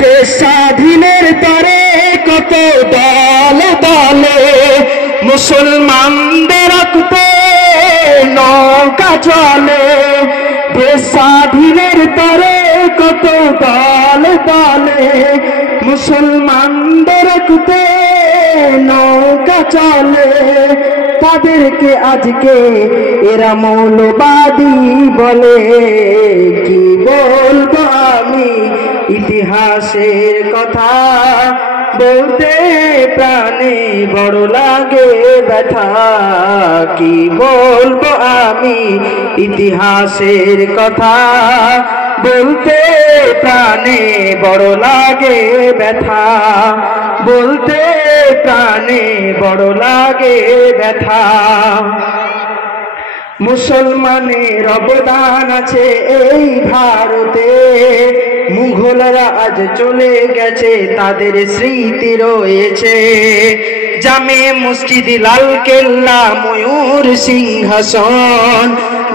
দেশ স্বাধীনের তরে কত দল দলে মুসলমানদের রক্তে নৌকা চলে। দেশ স্বাধীনের তরে কত দল দলে মুসলমানদের রক্তে নৌকা চলে। তাদেরকে আজকে এরা মৌলবাদী বলে। কি বলবো আমি ইতিহাসের কথা, বলতে প্রাণে বড় লাগে ব্যথা। কি বলবো আমি ইতিহাসের কথা, বলতে প্রাণে বড় লাগে ব্যথা। বলতে প্রাণে বড় লাগে ব্যথা। মুসলমানের অবদান আছে এই ভারতে। মুঘলরা আজ চলে গেছে, তাদের স্মৃতি রয়েছে। জামে মসজিদ, লাল কেল্লা, ময়ূর সিংহাসন,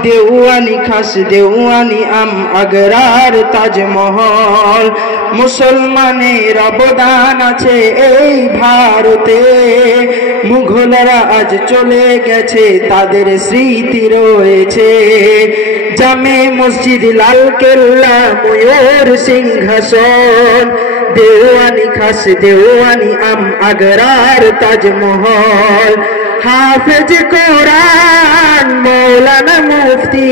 দেওয়ানি খাস, দেওয়ানি আম, আগ্রার তাজমহল। মুসলমানের অবদান আছে এই ভারতে। মুঘলরা আজ চলে গেছে, তাদের স্মৃতি রয়েছে। জামে মসজিদ, লাল কেল্লা, ময়ূর সিংহাসন, দেওয়ানি খাস, দেওয়ানি আম, আগ্রার তাজমহল। হাফেজ কোরআন মৌলানা মুফতি,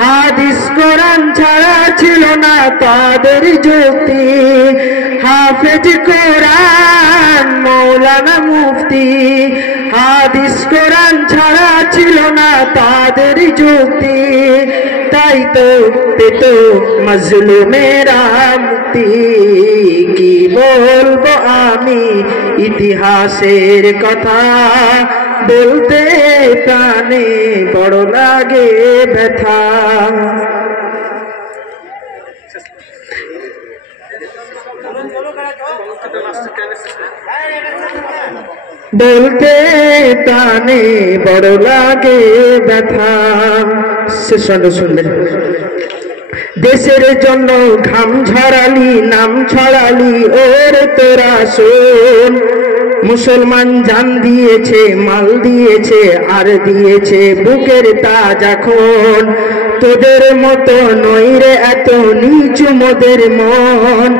হাদিস কোরআন ছাড়া ছিল না তাদের যুক্তি। হাফেজ কোরআন মৌলানা মুফতি, হাদিস কোরআন ছাড়া ছিল না তাদের যুক্তি। তাই তো পেত মজলুমেরা মুক্তি। কি বলবো আমি ইতিহাসের কথা, বলতে প্রাণে বড় লাগে ব্যথা। বলতে প্রাণে বড় লাগে ব্যথা। শুনবেন। দেশের জন্য ঘাম ঝরালি, নাম ছড়ালি, ওর তোরা শোন। মুসলমান জান দিয়েছে, মাল দিয়েছে, আর দিয়েছে বুকের তাজা খুন। তোদের মতো নইরে এত নিচু মোদের মন,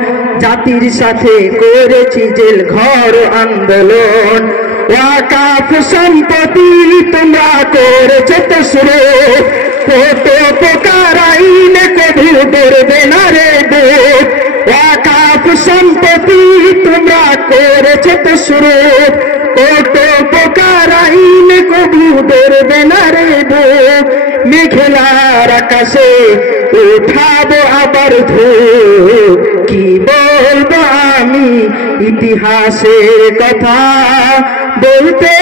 জাতির সাথে করেছি জেল ঘর আন্দোলন। ওয়াকাফ সম্পত্তি তোমরা করেছো তো শুরু, কত প্রকার আইন কবু ধরবে না রে দোষ। ওয়াকাফ সম্পত্তি তোমরা করেছো তো শুরু, কত প্রকার আইন কবু ধরবে না রে দোষ। মেঘলার আকাশে উঠাবো আবার ধূপ। কি বলবো আমি ইতিহাসের কথা, বলতে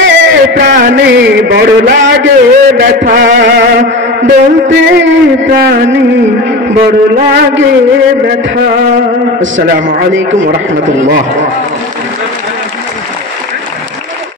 প্রাণে বড় লাগে ব্যথা। বলতে প্রাণে বড় লাগে ব্যথা। আসসালামু আলাইকুম ওয়া রাহমাতুল্লাহ।